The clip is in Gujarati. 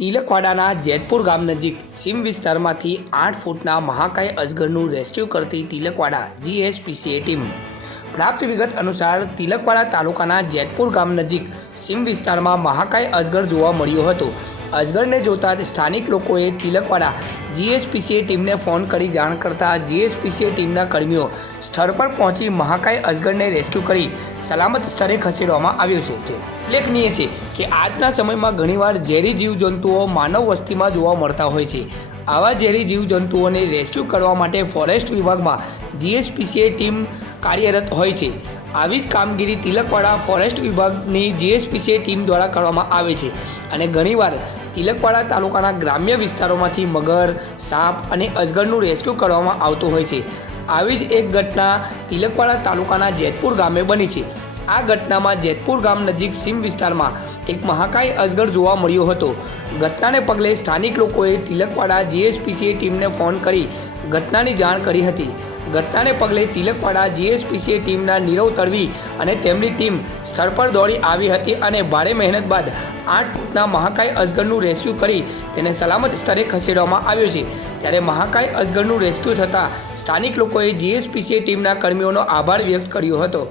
તિલકવાડાના જેતપુર ગામ નજીક સીમ વિસ્તારમાંથી આઠ ફૂટના મહાકાય અજગરનું રેસ્ક્યુ કરતી તિલકવાડા જીએસપીસીએ ટીમ. પ્રાપ્ત વિગત અનુસાર તિલકવાડા તાલુકાના જેતપુર ગામ નજીક સીમ વિસ્તારમાં મહાકાય અજગર જોવા મળ્યો હતો. અજગરને જોતા જ સ્થાનિક લોકોએ તિલકવાડા જીએસપીસીએ ટીમને ફોન કરી જાણ કરતા જીએસપીસીએ ટીમના કર્મીઓ સ્થળ પર પહોંચી મહાકાય અજગરને રેસ્ક્યુ કરી સલામત સ્થળે ખસેડવામાં આવ્યો છે. ઉલ્લેખનીય છે કે આજના સમયમાં ઘણીવાર ઝેરી જીવજંતુઓ માનવ વસ્તીમાં જોવા મળતા હોય છે. આવા ઝેરી જીવજંતુઓને રેસ્ક્યુ કરવા માટે ફોરેસ્ટ વિભાગમાં જીએસપીસીએ ટીમ કાર્યરત હોય છે. આવી જ કામગીરી તિલકવાડા ફોરેસ્ટ વિભાગની જીએસપીસીએ ટીમ દ્વારા કરવામાં આવે છે અને ઘણીવાર તિલકવાડા તાલુકાના ગ્રામ્ય વિસ્તારોમાંથી મગર, સાપ અને અજગરનું રેસ્ક્યુ કરવામાં આવતું હોય છે. આવી જ એક ઘટના તિલકવાડા તાલુકાના જેતપુર ગામે બની છે. આ ઘટનામાં જેતપુર ગામ નજીક સીમ વિસ્તારમાં એક મહાકાય અજગર જોવા મળ્યો હતો. ઘટનાને પગલે સ્થાનિક લોકોએ તિલકવાડા જીએસપીસીએ ટીમને ફોન કરી ઘટનાની જાણ કરી હતી. ઘટનાને પગલે તિલકવાડા જીએસપીસીએ ટીમના નીરવ તડવી અને તેમની ટીમ સ્થળ પર દોડી આવી હતી અને ભારે મહેનત બાદ આઠ ફૂટના મહાકાય અજગરનું રેસ્ક્યુ કરી તેને સલામત સ્થળે ખસેડવામાં આવ્યો છે. ત્યારે મહાકાય અજગરનું રેસ્ક્યુ થતાં સ્થાનિક લોકોએ જીએસપીસીએ ટીમના કર્મીઓનો આભાર વ્યક્ત કર્યો હતો.